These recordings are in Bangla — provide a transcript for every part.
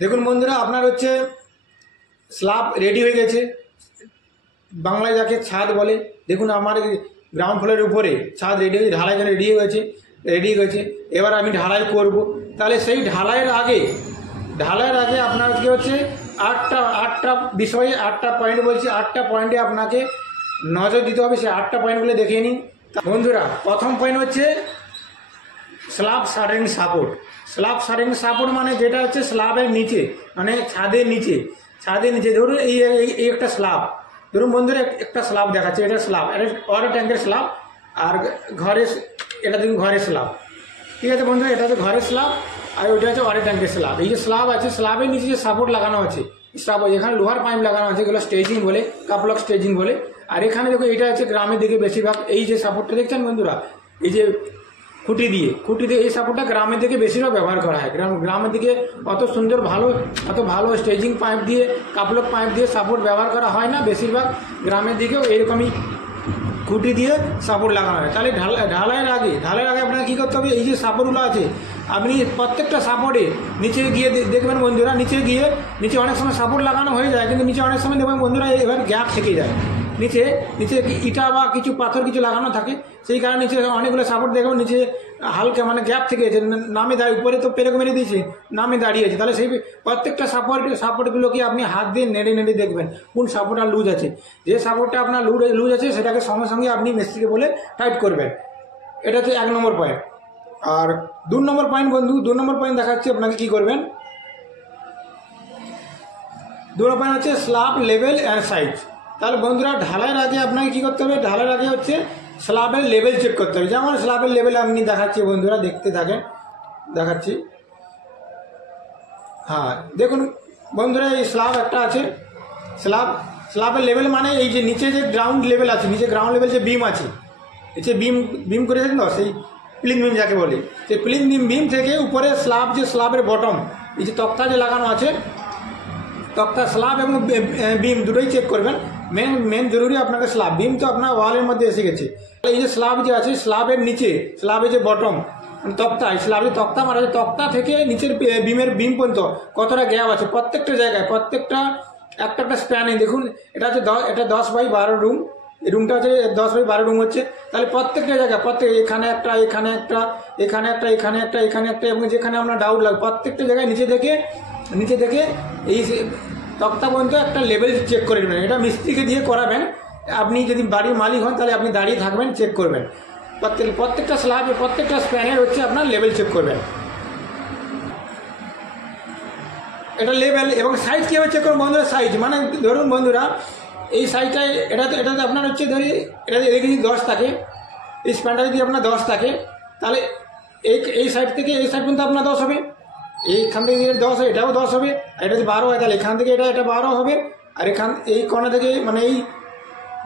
দেখুন বন্ধুরা, আপনার হচ্ছে স্ল্যাব রেডি হয়ে গেছে, বাংলায় যাকে ছাদ বলে। দেখুন আমার গ্রাউন্ড ফ্লোরের উপরে ছাদ রেডি হয়ে ঢালাই রেডি হয়ে গেছে। এবার আমি ঢালাই করব। তাহলে সেই ঢালাইয়ের আগে আপনার কি হচ্ছে আটটা বিষয়ে 8টা পয়েন্ট বলছি, 8টা পয়েন্টে আপনাকে নজর দিতে হবে। সেই 8টা পয়েন্টগুলো দেখে নিন বন্ধুরা। প্রথম পয়েন্ট হচ্ছে slab shuttering support. Slab shuttering support মানে যেটা হচ্ছে স্ল্যাবের নিচে, মানে ছাদের নিচে ধরুন এই একটা স্ল্যাব, ধরুন বন্ধুরা একটা স্ল্যাব দেখাচ্ছে, এটা স্ল্যাব, এটা ওয়াটার ট্যাঙ্কের স্ল্যাব, আর এটা দেখুন ঘরের স্ল্যাব। ঠিক আছে বন্ধুরা, এটা হচ্ছে ঘরের স্ল্যাব আর ওইটা হচ্ছে ওয়াটার ট্যাঙ্কের স্ল্যাব। এই যে স্ল্যাব আছে, স্ল্যাবের নিচে যে সাপোর্ট লাগানো আছে, এখানে লোহার পাইপ লাগানো আছে, এগুলো স্টেজিং বলে, কাপলক স্টেজিং বলে। আর এখানে দেখো এটা হচ্ছে গ্রামের দিকে বেশিরভাগ এই যে সাপোর্টটা দেখছেন বন্ধুরা, এই যে খুঁটি দিয়ে এই সাপোর্টটা গ্রামের দিকে বেশিরভাগ ব্যবহার করা হয়। গ্রামের দিকে অত ভালো স্টেজিং পাইপ দিয়ে, কাপলক পাইপ দিয়ে সাপোর্ট ব্যবহার করা হয় না। বেশিরভাগ গ্রামের দিকেও এরকমই খুঁটি দিয়ে সাপোর্ট লাগানো হয়। তাহলে ঢালাইয়ের আগে আপনাকে কী করতে হবে, এই যে সাপোর্টগুলো আছে আপনি প্রত্যেকটা সাপোর্টে নিচে গিয়ে দেখবেন বন্ধুরা, নিচে অনেক সময় সাপোর্ট লাগানো হয়ে যায়, কিন্তু নিচে অনেক সময় দেখবেন বন্ধুরা এবার গ্যাপ থেকে যায়। নিচে ইটা বা কিছু পাথর কিছু লাগানো থাকে, সেই কারণে নিচে অনেকগুলো সাপোর্ট দেখবেন নিচে হালকা মানে গ্যাপ থেকে গেছে, নামে দাঁড়িয়ে, উপরে তো পেরেক মেরে দিয়েছে, নামে দাঁড়িয়েছে। তাহলে সেই প্রত্যেকটা সাপোর্টগুলোকে আপনি হাত দিয়ে নেড়ে দেখবেন কোন সাপোর্টটা লুজ আছে। যে সাপোর্টটা আপনার লুজ আছে সেটাকে সঙ্গে সঙ্গে আপনি মিস্ত্রিকে বলে টাইট করবেন। এটা হচ্ছে 1 নম্বর পয়েন্ট। আর 2 নম্বর পয়েন্ট বন্ধু, 2 নম্বর পয়েন্ট দেখাচ্ছি আপনাকে কি করবেন। 2 নম্বর পয়েন্ট হচ্ছে স্ল্যাব লেভেল অ্যান্ড সাইজ। তাহলে বন্ধুরা ঢালাইয়ের আগে আপনাকে কী করতে হবে, ঢালাইয়ের আগে হচ্ছে স্ল্যাবের লেভেল চেক করতে হবে। যেমন স্ল্যাবের লেভেল আপনি দেখাচ্ছি বন্ধুরা, দেখতে থাকেন, দেখাচ্ছি। হ্যাঁ দেখুন বন্ধুরা, এই স্ল্যাব একটা আছে, স্ল্যাবের লেভেল মানে এই যে নিচে যে গ্রাউন্ড লেভেল আছে, নিচে গ্রাউন্ড লেভেল যে বিম আছে, এই যে বিম করে দেখুন, সেই প্লিন বিম যাকে বলে, সেই প্লিন বিম থেকে উপরে স্ল্যাবের বটম, এই যে তক্তা যে লাগানো আছে, তক্তা, স্ল্যাব এবং বিম দুটোই চেক করবেন। মেন জরুরি আপনাকে স্ল্যাব, বিম তো আপনার ওয়ালের মধ্যে এসে গেছে। এই যে স্ল্যাব যে আছে, স্ল্যাবের নিচে, স্ল্যাবের যে বটম তক্তা, স্ল্যাবের তক্তা মানে তক্তা থেকে নিচের বিম পর্যন্ত কতটা গ্যাপ আছে প্রত্যেকটা জায়গায়, প্রত্যেকটা একটা স্প্যানে। দেখুন এটা হচ্ছে এটা 10x12 রুম, এই রুমটা হচ্ছে 10x12 রুম হচ্ছে। তাহলে প্রত্যেকটা জায়গায় এখানে একটা এবং যেখানে আপনার ডাউট লাগে প্রত্যেকটা জায়গায় নিচে থেকে এই তক্তা পর্যন্ত একটা লেভেল চেক করে নেবেন। এটা মিস্ত্রিকে দিয়ে করাবেন। আপনি যদি বাড়ির মালিক হন তাহলে আপনি দাঁড়িয়ে থাকবেন, চেক করবেন। প্রত্যেকটা স্ল্যাবে, প্রত্যেকটা স্প্যানের হচ্ছে আপনার লেভেল চেক করবেন। এটা লেভেল এবং সাইজ কীভাবে চেক করবেন বন্ধুরা, সাইজ মানে ধরুন বন্ধুরা এই সাইজটায় এটাতে আপনার হচ্ছে এটা এদিকে যদি 10 থাকে, এই স্প্যানটা যদি আপনার 10 থাকে, তাহলে এই সাইড থেকে এই সাইড পর্যন্ত আপনার 10 হবে, এইখান থেকে 10 হবে, এটাও 10 হবে। আর এটা যদি 12 হয় তাহলে এখান থেকে এটা 12 হবে। আর এই কোণা থেকে মানে এই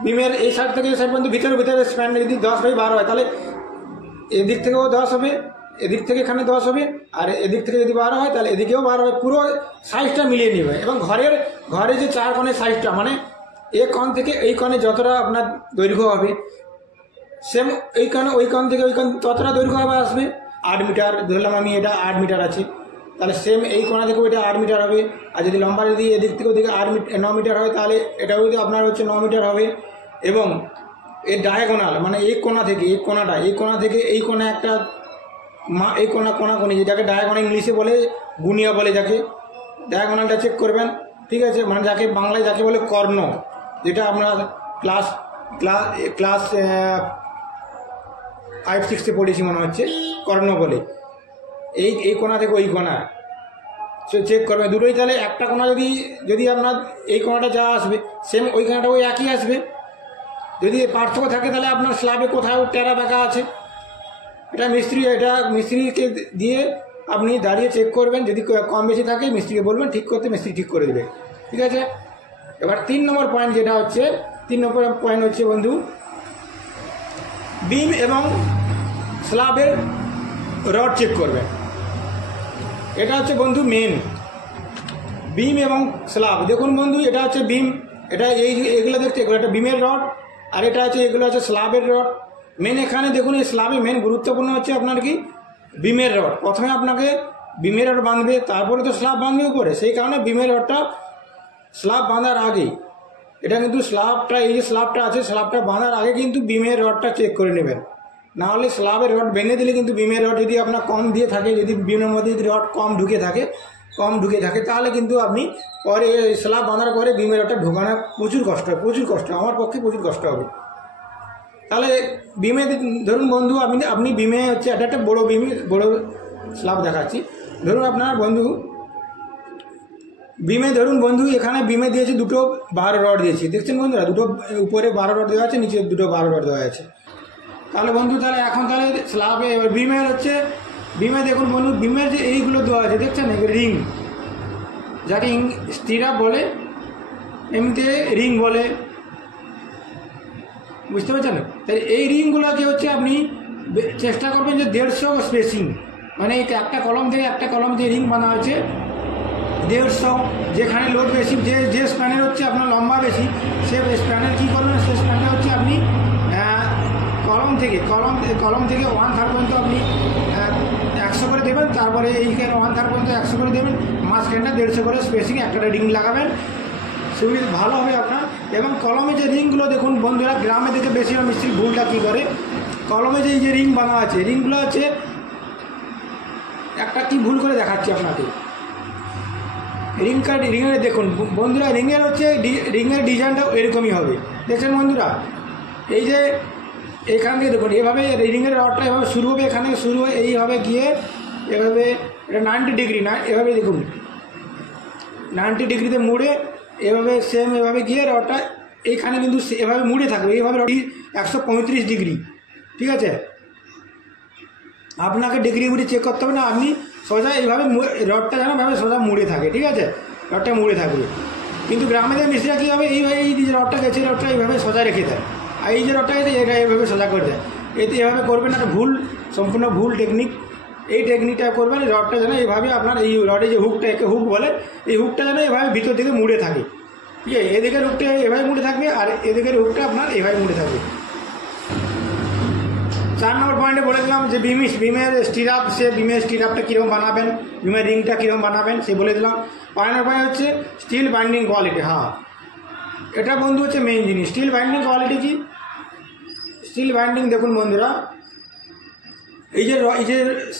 বিমের এই সাইড থেকে এই সাইড পর্যন্ত ভিতরে স্প্যান যদি 10/12 হয়, তাহলে এদিক থেকেও 10 হবে, এদিক থেকে এখানে 10 হবে, আর এদিক থেকে যদি 12 হয় তাহলে এদিকেও 12 হবে। পুরো সাইজটা মিলিয়ে নেবে। এবং ঘরে যে 4 কোণের সাইজটা মানে এই কোণ থেকে এই কোণে যতটা আপনার দৈর্ঘ্য হবে, সেম ওই কোণ থেকে ওই কোণ ততটা দৈর্ঘ্য হবে আসবে। 8 মিটার ধরলাম আমি, এটা 8 মিটার আছে, তাহলে সেম এই কোণা থেকে ওইটা 8 মিটার হবে। আর যদি লম্বা যদি এদিক থেকে ওদিকে 9 মিটার হয়, তাহলে এটাও যদি আপনার হচ্ছে 9 মিটার হবে। এবং এর ডায়াগোনাল মানে এই কোণা থেকে এই কোণা একটা এই কোণাকোণি যেটাকে ডায়াগোনাল ইংলিশে বলে, গুনিয়া বলে যাকে, ডায়াগোনালটা চেক করবেন। ঠিক আছে, মানে বাংলায় যাকে বলে কর্ণ, যেটা আমরা ক্লাস 5-6 পড়েছি মনে হচ্ছে, কর্ণ বলে। এই কোণা থেকে ওই কোণা চেক করবে দুটোই। তাহলে একটা কোণা যদি আপনার এই কোণাটা যা আসবে সেম ওই কোণাটা ওই একই আসবে। যদি পার্থক্য থাকে তাহলে আপনার স্ল্যাবে কোথাও টেরা বাঁকা আছে, এটা মিস্ত্রিকে দিয়ে আপনি দাঁড়িয়ে চেক করবেন। যদি কম বেশি থাকে মিস্ত্রিকে বলবেন ঠিক করতে, মিস্ত্রি ঠিক করে দেবে। ঠিক আছে, এবার 3 নম্বর পয়েন্ট যেটা হচ্ছে, 3 নম্বর পয়েন্ট হচ্ছে বন্ধু বিম এবং স্ল্যাবের রড চেক করবেন। এটা হচ্ছে বন্ধু মেন, বিম এবং স্ল্যাব। দেখুন বন্ধু, এটা হচ্ছে বিম, এটা এগুলো দেখতে, এটা বিমের রড, আর এটা হচ্ছে এগুলো হচ্ছে স্ল্যাবের রড। মেন এখানে দেখুন এই স্ল্যাবে মেন গুরুত্বপূর্ণ হচ্ছে আপনার কি বিমের রড। প্রথমে আপনাকে বিমের রড বাঁধবে, তারপরে তো স্ল্যাব বাঁধবে উপরে, সেই কারণে বিমের রডটা স্ল্যাব বাঁধার আগে, এটা কিন্তু স্ল্যাবটা, এই যে স্ল্যাবটা আছে, স্ল্যাবটা বাঁধার আগে কিন্তু বিমের রডটা চেক করে নেবেন। না হলে স্ল্যাবের রড বেঁধে দিলে কিন্তু বিমের রড যদি আপনার কম দিয়ে থাকে, যদি বিমের মধ্যে যদি রড কম ঢুকে থাকে তাহলে কিন্তু আপনি পরে স্ল্যাব বাঁধার পরে বিমের রডটা ঢোকানো প্রচুর কষ্ট হয়, আমার পক্ষে প্রচুর কষ্ট হবে। তাহলে বিমে ধরুন বন্ধু, আপনি বিমে হচ্ছে একটা বড়ো বড়ো স্ল্যাব দেখাচ্ছি। ধরুন আপনার বন্ধু বিমে, ধরুন বন্ধু এখানে বিমে দিয়েছে দুটো 12 রড দিয়েছি, দেখছেন বন্ধুরা, দুটো উপরে 12 রড দেওয়া আছে, নিচে দুটো 12 রড দেওয়া আছে। তাহলে বন্ধু তাহলে এখন তাহলে স্ল্যাবে এবার বিমের হচ্ছে, বিমে দেখুন বন্ধু, বিমের যে এইগুলো দেওয়া আছে দেখছেন, রিং, যাকে স্টিরাপ বলে, এমনিতে রিং বলে, বুঝতে পারছেন? তাই এই রিংগুলোকে হচ্ছে আপনি চেষ্টা করবেন যে 150 স্পেসিং, মানে একটা কলম থেকে একটা কলম যে রিং বানা হয়েছে 150, যেখানে লোড বেশি, যে স্প্যানের হচ্ছে আপনার লম্বা বেশি, সে স্প্যানের কী করবেন, সে স্প্যানটা হচ্ছে আপনি কলম থেকে 1/3 পর্যন্ত আপনি 100 করে দেবেন, তারপরে এইখানে 1/3 পর্যন্ত 100 করে দেবেন, মাঝখানটা 150 করে স্পেসিং একটা রিং লাগাবেন, সুবিধা ভালো হবে আপনার। এবং কলমে যে রিংগুলো দেখুন বন্ধুরা, গ্রামে থেকে বেশিরভাগ মিস্ত্রি ভুলটা কী করে, কলমে যে এই যে রিং বানা আছে, রিংগুলো হচ্ছে একটা কি ভুল করে দেখাচ্ছি আপনাকে, রিংয়ের দেখুন বন্ধুরা, রিংয়ের হচ্ছে রিংয়ের ডিজাইনটা এরকমই হবে, দেখছেন বন্ধুরা, এই যে এখান থেকে দেখুন এভাবে রিংয়ের রডটা এভাবে শুরু হবে, এখানে শুরু হয়ে এইভাবে গিয়ে এভাবে, এটা 90 ডিগ্রি না, এভাবে দেখুন 90 ডিগ্রিতে মুড়ে এভাবে সেম এভাবে গিয়ে রডটা এইখানে কিন্তু এভাবে মুড়ে থাকবে, এইভাবে রডটি 135 ডিগ্রি, ঠিক আছে? আপনাকে ডিগ্রি চেক করতে হবে না, আপনি সোজা এইভাবে রডটা যেন ভাবে সোজা মুড়ে থাকে, ঠিক আছে? রডটা মুড়ে থাকবে। কিন্তু গ্রামের মিস্ত্রিরা কী হবে, এইভাবে এই যে রডটা গেছে, রডটা এইভাবে সোজা রেখে দেয়, আর এই যে রডটা গেছে এটা এইভাবে সোজা করে দেয়, এতে এভাবে করবেন একটা ভুল, সম্পূর্ণ ভুল টেকনিক। এই টেকনিকটা করবেন, রডটা যেন এইভাবে আপনার এই রডে যে হুকটা, একে হুক বলে, এই হুকটা যেন এভাবে ভিতর থেকে মুড়ে থাকে, ঠিক আছে? এদিকের হুকটা এভাবে মুড়ে থাকবে, আর এদিকের হুকটা আপনার এভাবে মুড়ে থাকবে। 4 নম্বর পয়েন্টে বলে দিলাম যে বিমের স্টিরাপ, সে বিমের স্টিরাপটা কীরকম বানাবেন, বিমের রিংটা কীরকম বানাবেন সে বলে দিলাম। 5 নম্বর পয়েন্ট হচ্ছে স্টিল বাইন্ডিং কোয়ালিটি। হ্যাঁ, এটা বন্ধু হচ্ছে মেইন জিনিস। স্টিল বাইন্ডিং কোয়ালিটি কি? স্টিল বাইন্ডিং দেখুন বন্ধুরা, এই যে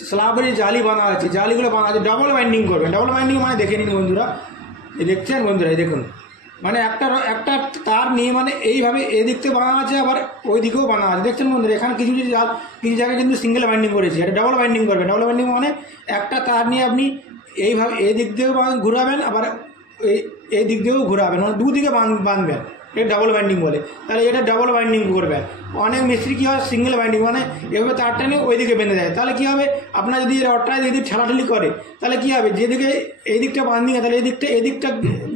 স্ল্যাবের জালি বানা আছে, জালিগুলো বানা আছে, ডাবল বাইন্ডিং করবেন। ডাবল বাইন্ডিং মানে দেখে নিন বন্ধুরা, এই দেখছেন বন্ধুরা, এই দেখুন, মানে একটা তার নিয়ে মানে এইভাবে এদিক থেকে বানা আছে, আবার ওই দিকেও বানা আছে, দেখছেন বন্ধুরা। এখানে কিছু জায়গায় কিন্তু সিঙ্গেল বাইন্ডিং করেছি, এটা ডাবল বাইন্ডিং করবেন। ডাবল বাইন্ডিং মানে একটা তার নিয়ে আপনি এইভাবে এদিক দিয়েও ঘুরাবেন, আবার এই দিক দিয়েও ঘুরাবেন, মানে দুদিকে বাঁধবেন, এটা ডাবল বাইন্ডিং বলে। তাহলে এটা ডাবল বাইন্ডিং করবেন। অনেক মিস্ত্রি কী হয়, সিঙ্গেল বাইন্ডিং মানে এভাবে তারটা নিয়ে ওই দিকে বেঁধে দেয়। তাহলে কী হবে, আপনার যদি রডটা এদিক ঠেলাঠেলি করে, তাহলে কী হবে, যেদিকে এই দিকটা বান্ডিং আছে, তাহলে এদিকটা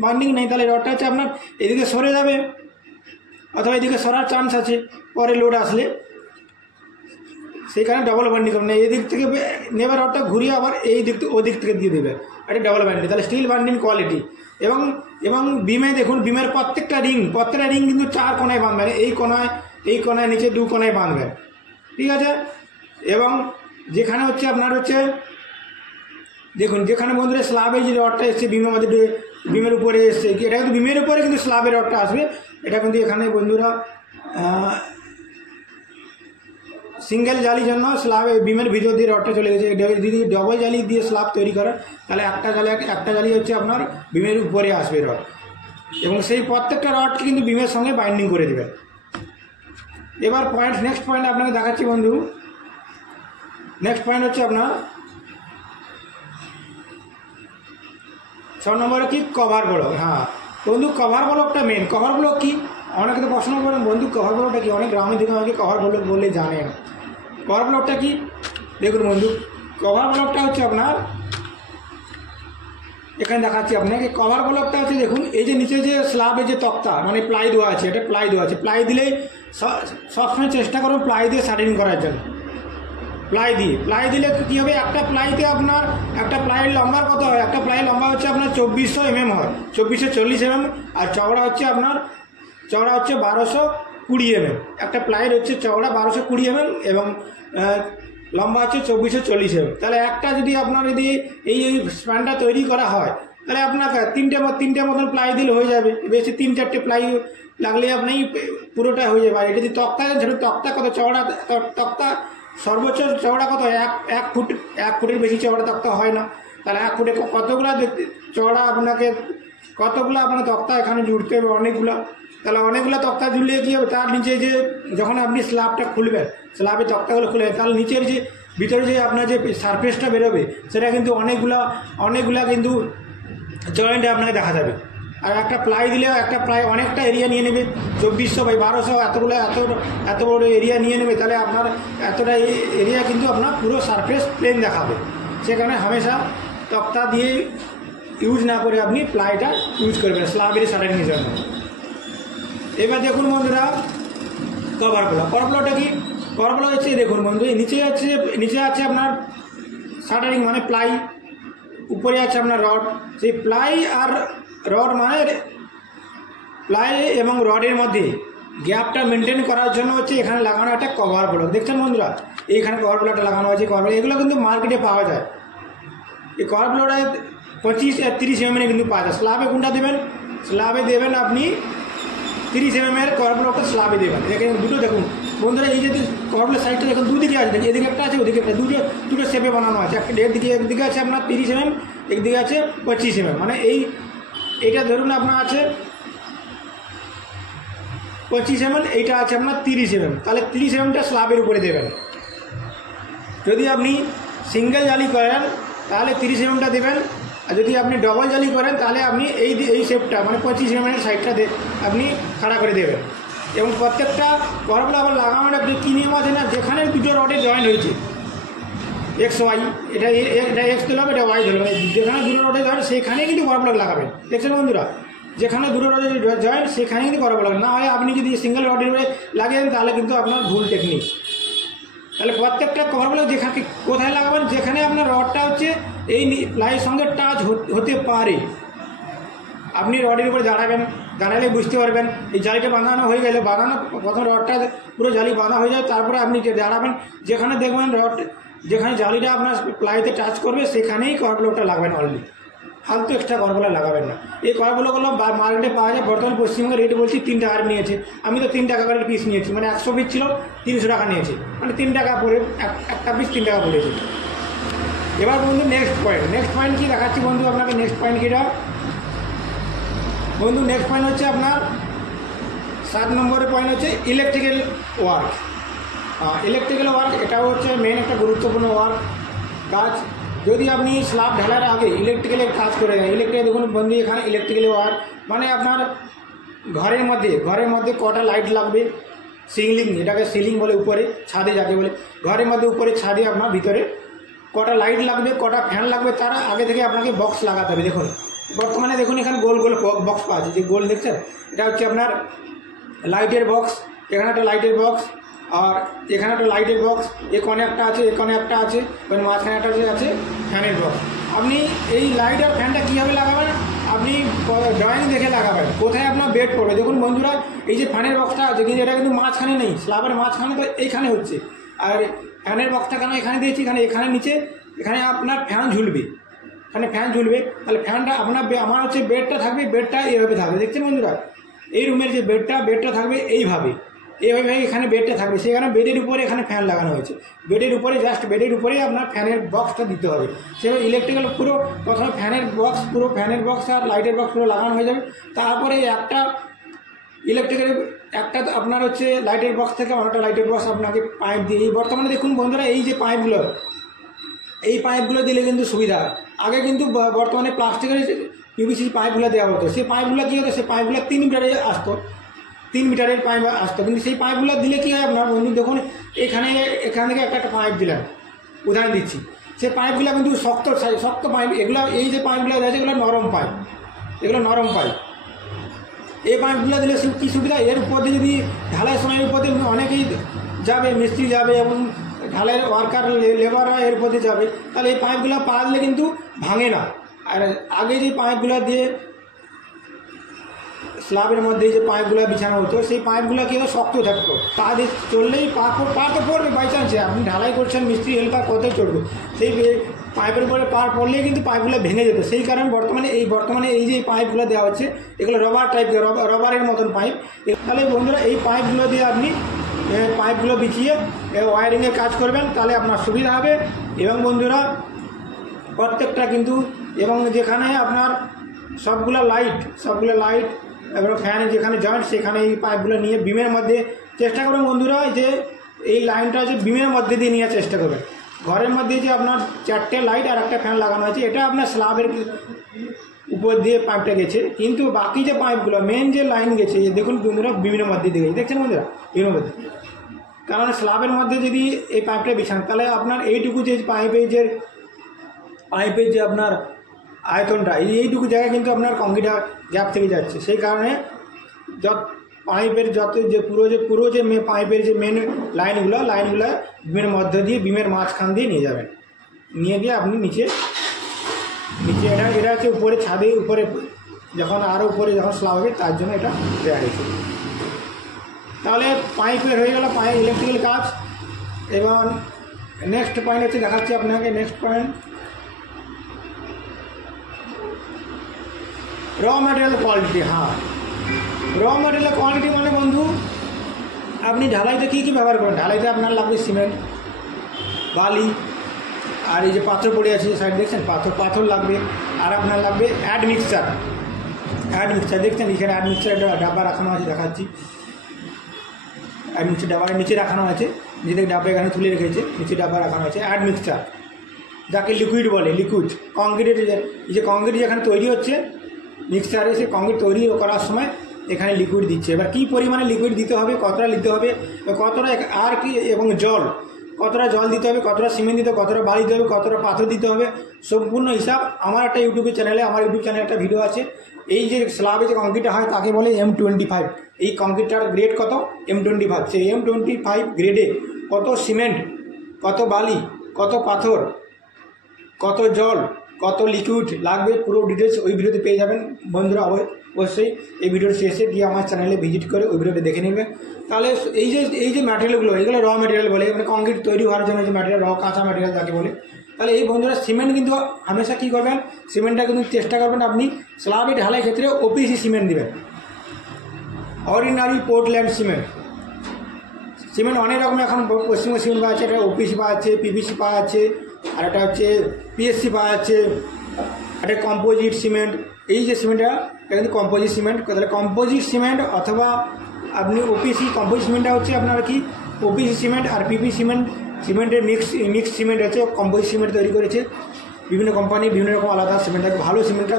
বান্ডিং নেই, তাহলে রডটা হচ্ছে আপনার এদিকে সরে যাবে, অথবা এদিকে সরার চান্স আছে পরে লোড আসলে, সেই কারণে ডাবল বাইন্ডিং করবেন। এদিক থেকে নেবে রডটা ঘুরিয়ে আবার এই দিক থেকে ওদিক থেকে দিয়ে দেবে, এটা ডাবল বাইন্ডিং। তাহলে স্টিল বাইন্ডিং কোয়ালিটি। এবং বিমে দেখুন, বিমের প্রত্যেকটা রিং কিন্তু 4 কোণায় বাঁধবেন, এই কোণায় নিচে 2 কোণায় বাঁধবেন, ঠিক আছে? এবং যেখানে হচ্ছে আপনার হচ্ছে দেখুন, যেখানে বন্ধুরা স্ল্যাবের যে রডটা এসছে বিমের মধ্যে, বিমের উপরে এসছে, এটা কিন্তু বিমের উপরে কিন্তু স্ল্যাবের রডটা আসবে। এটা কিন্তু এখানে বন্ধুরা সিঙ্গেল জালির জন্য স্ল্যাবে বিমের ভিতর দিয়ে রডটা চলে গেছে। যদি ডবল জালি দিয়ে স্ল্যাব তৈরি করেন, তাহলে একটা জালি হচ্ছে আপনার বিমের উপরে আসবে রড, এবং সেই প্রত্যেকটা রডকে কিন্তু বিমের সঙ্গে বাইন্ডিং করে দেবেন। এবার নেক্সট পয়েন্ট আপনাকে দেখাচ্ছি বন্ধু। নেক্সট পয়েন্ট হচ্ছে আপনার 6 নম্বরে কি, কভার ব্লক। হ্যাঁ বন্ধু, কভার ব্লকটা মেন। কভার ব্লক কি, অনেকে তো প্রশ্ন করেন বন্ধু কভার ব্লকটা কি, অনেক গ্রামে থেকে অনেকে কভার ব্লক বললে জানেন। কভার ব্লকটা কি দেখুন বন্ধু, কভার ব্লকটা হচ্ছে আপনার, এখানে দেখাচ্ছি আপনাকে। কভার ব্লকটা হচ্ছে দেখুন, এই যে নিচে যে স্ল্যাবের যে তক্তা মানে প্লাই দেওয়া আছে, এটা প্লাই দেওয়া আছে। প্লাই দিলেই সবসময় চেষ্টা করুন প্লাই দিয়ে শাটারিং করার জন্য। প্লাই দিলে কী হবে, একটা প্লাইতে আপনার একটা প্লাইয়ের লম্বার কত হয়, একটা প্লাইয়ের লম্বা হচ্ছে আপনার 2400 mm হয়, 2440 mm, আর চওড়া হচ্ছে 1220 mm। একটা প্লাইয়ের হচ্ছে চওড়া 1220 mm এবং লম্বা হচ্ছে 2440 mm। তাহলে একটা যদি আপনার যদি এই স্প্যানটা তৈরি করা হয় তাহলে আপনাকে তিনটে মতন প্লাই দিলে হয়ে যাবে, বেশি 3-4টে প্লাই লাগলে আপনি পুরোটা হয়ে যাবে। আর এটা যদি তক্তা ধরুন, তক্তা কত চওড়া, তক্তা সর্বোচ্চ চওড়া কত, এক ফুটের বেশি চওড়া তক্তা হয় না। তাহলে 1 ফুটে কতগুলো চওড়া আপনাকে, কতগুলো আপনার তক্তা এখানে জুড়তে হবে, অনেকগুলো। তাহলে অনেকগুলো তক্তা জুড়লে কী হবে, তার নিচে যে যখন আপনি স্ল্যাবটা খুলবেন, স্ল্যাবের তক্তাগুলো খুলবেন, তাহলে নিচের যে ভিতরে যে আপনার যে সারফেসটা বেরোবে সেটা কিন্তু অনেকগুলা কিন্তু জয়েন্টে আপনাকে দেখা যাবে। আর একটা প্লাই দিলেও একটা প্লাই অনেকটা এরিয়া নিয়ে নেবে, 2400x1200 এত বড় এরিয়া নিয়ে নেবে। তাহলে আপনার এতটা এরিয়া কিন্তু আপনার পুরো সারফেস প্লেন দেখাবে। সেখানে হামেশা তক্তা দিয়ে ইউজ না করে আপনি প্লাইটা ইউজ করবেন স্ল্যাবের শাটারিংয়ের জন্য। এবার দেখুন বন্ধুরা কভারগুলোটা কি, কভারগুলো হচ্ছে দেখুন বন্ধু, নিচে আছে আপনার শাটারিং মানে প্লাই, উপরে আছে আপনার রড। সেই প্লাই আর রড মানে প্লাই এবং রডের মধ্যে গ্যাপটা মেনটেন করার জন্য হচ্ছে এখানে লাগানো একটা কভার ব্লক। দেখছেন বন্ধুরা, এইখানে কভার ব্লকটা লাগানো আছে। কভার এগুলো কিন্তু মার্কেটে পাওয়া যায়। এই কভার ব্লকটা 25-30 mm কিন্তু পাওয়া যায়। স্ল্যাবে কোনটা দেবেন, স্ল্যাবে দেবেন আপনি 30 mm কভার ব্লকটা স্ল্যাবে দেবেন। দেখেন দুটো, দেখুন বন্ধুরা, এই যে কভার ব্লক সাইডটা দেখুন দুদিকে আছে, এদিকে একটা আছে ওদিকে একটা, দুটো শেপে বানানো আছে। একটা একদিকে আছে আপনার 30 mm, একদিকে আছে 25 mm। মানে এইটা ধরুন আপনার আছে 25 mm, এইটা আছে আপনার 30 mm। তাহলে 30 mm-টা স্ল্যাবের উপরে দেবেন। যদি আপনি সিঙ্গেল জালি করেন তাহলে 30 mm-টা দেবেন, আর যদি আপনি ডবল জালি করেন তাহলে আপনি এই শেপটা মানে 25 mm-এর সাইডটা আপনি খাড়া করে দেবেন। এবং প্রত্যেকটা কভারগুলো আবার লাগানোর একটা কী নিয়ম আছে না, যেখানে দুটো রডে জয়েন্ট হয়েছে XY, এটা X দিলাম, এটা Y দিলাম, যেখানে দুটো রডে জয়েন্ট সেখানেই কিন্তু কভার ব্লক লাগাবেন। দেখছেন বন্ধুরা, যেখানে দুটো রডে জয়েন্ট সেখানে কিন্তু কভার ব্লক, না হয় আপনি যদি সিঙ্গেল রডের লাগিয়ে দেন তাহলে কিন্তু আপনার ভুল টেকনিক। তাহলে প্রত্যেকটা কভার ব্লক যেখানে কোথায় লাগাবেন, যেখানে আপনার রডটা হচ্ছে এই প্লাইয়ের সঙ্গে টাচ হতে পারে, আপনি রডের উপরে দাঁড়ালে বুঝতে পারবেন। এই জালিটা বাঁধানো হয়ে গেলে, প্রথম রডটা পুরো জালি বাঁধা হয়ে যায়, তারপরে আপনি দাঁড়াবেন, যেখানে দেখবেন যেখানে জালিটা আপনার প্লাইতে টাচ করবে সেখানেই কভার ব্লকটা লাগাবেন। অলরেডি ফালতু এক্সট্রা কভার ব্লক লাগাবেন না। এই কভার ব্লকগুলো মার্কেটে পাওয়া যায়। বর্তমানে পশ্চিমবঙ্গের রেট বলছি 3 টাকা নিয়েছে, আমি তো 3 টাকা করে পিস নিয়েছি, মানে 100 পিস ছিল 300 টাকা নিয়েছে, মানে 3 টাকা পড়ে একটা পিস 3 টাকা পড়েছে। এবার বন্ধু নেক্সট পয়েন্ট কি দেখাচ্ছি বন্ধু আপনাকে। নেক্সট পয়েন্ট কিটা বন্ধু, নেক্সট পয়েন্ট হচ্ছে আপনার 7 নম্বরের পয়েন্ট হচ্ছে ইলেকট্রিক্যাল ওয়ার্ক। ইলেকট্রিক্যাল ওয়ার্ক এটাও হচ্ছে মেন একটা গুরুত্বপূর্ণ কাজ। যদি আপনি স্ল্যাব ঢালার আগে ইলেকট্রিক্যালের কাজ করে দেন, ইলেকট্রিক্যাল দেখুন বন্ধু, এখানে ইলেকট্রিক্যাল ওয়ার্ক মানে আপনার ঘরের মধ্যে কটা লাইট লাগবে, সিলিং, এটাকে সিলিং বলে, উপরে ছাদে যাকে বলে, ঘরের মধ্যে উপরে ছাদে আপনার ভিতরে কটা লাইট লাগবে, কটা ফ্যান লাগবে, তার আগে থেকে আপনাকে বক্স লাগাতে হবে। দেখুন বর্তমানে দেখুন এখানে গোল বক্স পাওয়া আছে, যে গোল দেখছেন এটা হচ্ছে আপনার লাইটের বক্স। এখানে একটা লাইটের বক্স, আর এখানে একটা লাইটের বক্স, এখানে একটা আছে, এখানে একটা আছে, ওই মাঝখানে একটা আছে ফ্যানের বক্স। আপনি এই লাইট আর ফ্যানটা কীভাবে লাগাবেন, আপনি ড্রয়িং দেখে লাগাবেন, কোথায় আপনার বেড পড়বে। দেখুন বন্ধুরা, এই যে ফ্যানের বক্সটা আছে কিন্তু এটা কিন্তু মাঝখানে নেই, স্ল্যাবের মাঝখানে, তো এইখানে হচ্ছে। আর ফ্যানের বক্সটা কেন এখানে দিয়েছি, এখানে নিচে এখানে আপনার ফ্যান ঝুলবে, তাহলে ফ্যানটা আমার হচ্ছে বেডটা থাকবে, বেডটা এইভাবে থাকবে। দেখছেন বন্ধুরা, এই রুমের যে বেডটা থাকবে এইভাবে এখানে বেডটা থাকবে, সেখানে বেডের উপরে এখানে ফ্যান লাগানো হয়েছে, বেডের উপরেই আপনার ফ্যানের বক্সটা দিতে হবে। সেভাবে ইলেকট্রিক্যাল পুরো প্রথমে ফ্যানের বক্স আর লাইটের বক্স পুরো লাগানো হয়ে যাবে। তারপরে একটা ইলেকট্রিক্যাল একটা আপনার হচ্ছে লাইটের বক্স থেকে অনেকটা লাইটের বক্স আপনাকে পাইপ দিয়ে, বর্তমানে দেখুন বন্ধুরা এই যে পাইপগুলো দিলে কিন্তু সুবিধা। আগে কিন্তু বর্তমানে প্লাস্টিকের পিভিসি পাইপগুলো দেওয়া হতো, সেই পাইপগুলো কী হতো, সেই পাইপগুলো 3 মিটারে আসতো, 3 মিটারের পাইপ আসতো। কিন্তু সেই পাইপগুলো দিলে কী হয় আপনার বন্ধু, দেখুন এখান থেকে একটা পাইপ দিলেন, উদাহরণ দিচ্ছি, সেই পাইপগুলো কিন্তু শক্ত পাইপ। এই যে পাইপগুলো রয়েছে এগুলো নরম পাইপ, এই পাইপগুলো দিলে কী সুবিধা, এর উপর দিয়ে যদি ঢালাইয়ের সময় উপর দিয়ে অনেকেই যাবে, মিস্ত্রি যাবে এবং ঢালাইয়ের ওয়ার্কার লেবাররা এর উপর দিয়ে যাবে, তাহলে এই পাইপগুলো পারলে কিন্তু ভাঙে না। আর আগে যে পাইপগুলো দিয়ে স্ল্যাবের মধ্যে যে পাইপগুলো বিছানো হতো সেই পাইপগুলো কি শক্ত থাকতো, পা দিয়ে চললেই পা তো পড়বে বাই চান্সে, আপনি ঢালাই করছেন মিস্ত্রি হেল্পার কোথায় চড়বে, সেই পাইপের উপরে পা পড়লেই কিন্তু পাইপগুলো ভেঙে যেত। সেই কারণে বর্তমানে এই যে পাইপগুলো দেওয়া হচ্ছে এগুলো রবার টাইপ, রবারের মতন পাইপ। তাহলে বন্ধুরা এই পাইপগুলো দিয়ে আপনি পাইপগুলো বিছিয়ে ওয়ারিংয়ের কাজ করবেন, তাহলে আপনার সুবিধা হবে। এবং বন্ধুরা প্রত্যেকটা কিন্তু, এবং যেখানে আপনার সবগুলো লাইট এবং ফ্যান যেখানে জয়েন্ট সেখানে এই পাইপগুলো নিয়ে বিমের মধ্যে চেষ্টা করবেন বন্ধুরা, যে এই লাইনটা যে বিমের মধ্যে দিয়ে নেওয়ার চেষ্টা করবেন। ঘরের মধ্যে যে আপনার 4টে লাইট আর একটা ফ্যান লাগানো আছে, এটা আপনার স্ল্যাবের উপর দিয়ে পাইপটা গেছে, কিন্তু বাকি যে পাইপগুলো মেন যে লাইন গেছে দেখুন বন্ধুরা বিমের মধ্যে দিয়ে গেছে, দেখছেন বন্ধুরা বিমের মধ্যে। কারণ স্ল্যাবের মধ্যে যদি এই পাইপটা বিছান তাহলে আপনার এইটুকু যে পাইপের যে আপনার আয়তনটা এইটুকু জায়গায় কিন্তু আপনার কংক্রিট গ্যাপ থেকে যাচ্ছে। সেই কারণে পাইপের পুরো যে পাইপের যে মেন লাইনগুলো বিমের মধ্যে দিয়ে বিমের মাঝখান দিয়ে নিয়ে যাবেন, নিয়ে গিয়ে আপনি নিচে এটা হচ্ছে উপরে ছাদে উপরে যখন আরও উপরে যখন স্ল্যাব হবে তার জন্য এটা দেওয়া হয়েছে। তাহলে পাইপের হয়ে গেল ইলেকট্রিক্যাল কাজ। এবং নেক্সট পয়েন্ট হচ্ছে দেখাচ্ছি আপনাকে, নেক্সট পয়েন্ট র ম্যাটেরিয়াল কোয়ালিটি। হ্যাঁ, র ম্যাটেরিয়াল কোয়ালিটি মানে বন্ধু আপনি ঢালাইতে কী ব্যবহার করেন। ঢালাইতে আপনার লাগবে সিমেন্ট, বালি, আর এই যে পাথর পড়ে আছে সাইড দেখছেন পাথর লাগবে, আর আপনার লাগবে অ্যাড মিক্সচার দেখছেন এখানে অ্যাড মিক্সচার একটা ডাব্বা রাখানো আছে, দেখাচ্ছি। অ্যাড মিক্সচার ডাব্বার নিচে রাখানো আছে, নিজেদের ডাব্বা এখানে তুলে রেখেছে, নিচে ডাব্বা রাখানো আছে অ্যাড মিক্সচার, যাকে লিকুইড বলে। কংক্রিটের যে কংক্রিট যেখানে তৈরি হচ্ছে মিক্সচারে, সেই কংক্রিট তৈরি করার সময় এখানে লিকুইড দিচ্ছে। এবার কী পরিমাণে লিকুইড দিতে হবে, কতটা দিতে হবে, কতটা আর কি, এবং কতটা জল দিতে হবে, কতটা সিমেন্ট দিতে হবে, কতটা বালি দিতে হবে, কতটা পাথর দিতে হবে, সম্পূর্ণ হিসাব আমার একটা ইউটিউব চ্যানেলে একটা ভিডিও আছে। এই যে স্ল্যাবে যে কংক্রিটটা হয় তাকে বলে M25। এই কংক্রিটটার গ্রেড কত, M25। সেই M25 গ্রেডে কত সিমেন্ট, কত বালি, কত পাথর, কত জল, কত লিকুইড লাগবে, পুরো ডিটেলস ওই ভিডিওতে পেয়ে যাবেন বন্ধুরা। অবশ্যই এই ভিডিওর শেষে গিয়ে আমার চ্যানেলে ভিজিট করে ওই ভিডিওটা দেখে নেবে। তাহলে এই যে ম্যাটেরিয়ালগুলো এগুলো র ম্যাটেরিয়াল বলে, মানে কংক্রিট তৈরি হওয়ার জন্য যে ম্যাটেরিয়াল, কাঁচা ম্যাটেরিয়াল যাকে বলে। তাহলে এই বন্ধুরা সিমেন্ট কিন্তু হামেশা কী করবেন, সিমেন্টটা কিন্তু চেষ্টা করবেন আপনি স্ল্যাবে ঢালাই ক্ষেত্রে OPC সিমেন্ট দেবেন, অর্ডিনারি পোর্টল্যান্ড সিমেন্ট অনেক রকম এখন পশ্চিমবঙ্গ সিমেন্ট পাওয়া যাচ্ছে। একটা OPC পাওয়া যাচ্ছে, PVC পাওয়া যাচ্ছে, আর একটা হচ্ছে PSC পাওয়া যাচ্ছে, একটা কম্পোজিট সিমেন্ট। এই যে সিমেন্টটা এটা কিন্তু কম্পোজিট সিমেন্ট। তাহলে কম্পোজিট সিমেন্ট অথবা আপনি OPC, কম্পোজিট সিমেন্টটা হচ্ছে আপনার কি OPC সিমেন্ট, আর PVC সিমেন্টের মিক্স সিমেন্ট হচ্ছে কম্পোজিট সিমেন্ট তৈরি করেছে বিভিন্ন কোম্পানি, বিভিন্ন রকম আলাদা সিমেন্টটাকে। ভালো সিমেন্টটা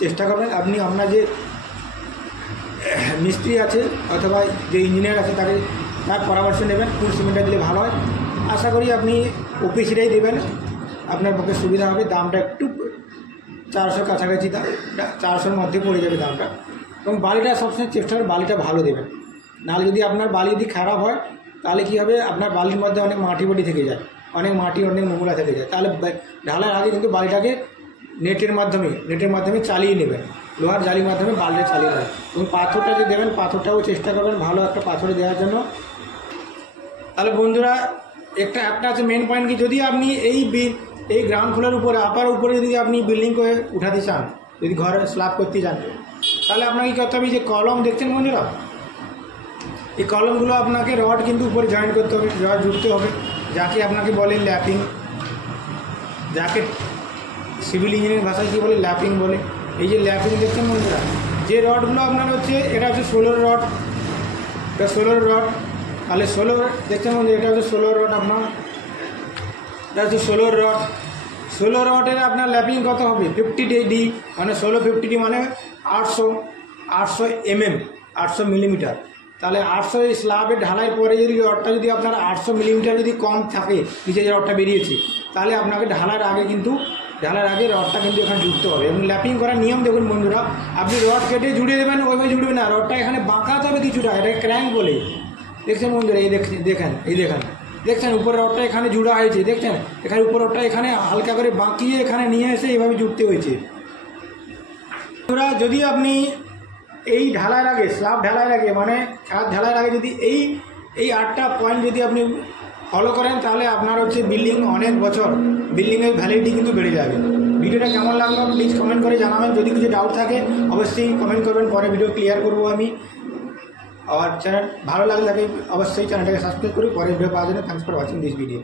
চেষ্টা করবেন আপনি, আপনার যে মিস্ত্রি আছে অথবা যে ইঞ্জিনিয়ার আছে তার পরামর্শ নেবেন কোন সিমেন্টটা দিলে ভালো হয়। আশা করি আপনি OPCটাই দেবেন, আপনার পক্ষে সুবিধা হবে। দামটা একটু 400 কাছাকাছি, 400-র মধ্যে পড়ে যাবে দামটা। এবং বালিটা সবসময় চেষ্টা করে বালিটা ভালো দেবেন, নাহলে যদি আপনার বালি যদি খারাপ হয় তাহলে কী হবে, আপনার বালির মধ্যে অনেক মাটি থেকে যায়, অনেক নোংরা থেকে যায়। তাহলে ঢালার আগে কিন্তু বালিটাকে নেটের মাধ্যমে চালিয়ে নেবেন, লোহার জালির মাধ্যমে বালিটা চালিয়ে নেবেন। এবং পাথরটা যে দেবেন পাথরটাও চেষ্টা করবেন ভালো একটা পাথর দেওয়ার জন্য। তাহলে বন্ধুরা একটা আছে মেন পয়েন্ট কি, যদি আপনি এই গ্রাউন্ড ফ্লোরের উপরে আপার উপরে যদি আপনি বিল্ডিং করে উঠাতে চান, যদি ঘরে স্ল্যাব করতে চান, তাহলে আপনাকে কী করতে হবে, যে কলম দেখছেন বন্ধুরা, এই কলমগুলো আপনাকে রড কিন্তু উপরে জয়েন করতে হবে, রড জুড়তে হবে, যাকে আপনাকে বলে ল্যাপিং, যাকে সিভিল ইঞ্জিনিয়ারিং ভাষায় কী বলে, ল্যাপিং বলে। এই যে ল্যাপিং দেখছেন বন্ধুরা, যে রডগুলো আপনার হচ্ছে এটা হচ্ছে 16 রড, এটা 16 রড। তাহলে 16 দেখছেন বন্ধু, এটা হচ্ছে 16 রড আপনার, এটা হচ্ছে 16 রড। 16 রডের আপনার ল্যাপিং কত হবে, 50D, মানে 1650D মানে 800 mm, 800 মিলিমিটার। তাহলে 800 স্ল্যাবের ঢালাইয়ের পরে যদি রডটা যদি আপনার 800 মিলিমিটার যদি কম থাকে, নিচে যে রডটা বেরিয়েছে, তাহলে আপনাকে ঢালার আগে রডটা কিন্তু এখানে জুড়তে হবে। এবং ল্যাপিং করার নিয়ম দেখুন বন্ধুরা, আপনি রড কেটে জুড়ে দেবেন, ওইভাবে জুড়বে না, রডটা এখানে বাঁকাতে হবে কিছুটা, এটা ক্র্যাঙ্ক বলে। দেখছেন বন্ধুরা, দেখছেন উপরে রডটা এখানে জুড়া হয়েছে, দেখছেন এখানে উপর রডটা এখানে হালকা করে বাঁকিয়ে এখানে নিয়ে এসে এইভাবে জুড়তে হয়েছে। বন্ধুরা যদি আপনি এই ঢালাইয়ের আগে, স্ল্যাব ঢালাইয়ের আগে মানে ছাদ ঢালাইয়ের আগে যদি এই 8টা পয়েন্ট যদি আপনি ফলো করেন তাহলে আপনার হচ্ছে বিল্ডিং অনেক বছর বিল্ডিংয়ের ভ্যালিডিটি কিন্তু বেড়ে যাবে। ভিডিওটা কেমন লাগলো প্লিজ কমেন্ট করে জানাবেন। যদি কিছু ডাউট থাকে অবশ্যই কমেন্ট করবেন, পরে ভিডিও ক্লিয়ার করবো আমি। আর চ্যানেল ভালো লাগলে অবশ্যই চ্যানেলটাকে সাবস্ক্রাইব করি, পরে ভিডিও পাওয়ার জন্য thanks for watching this video.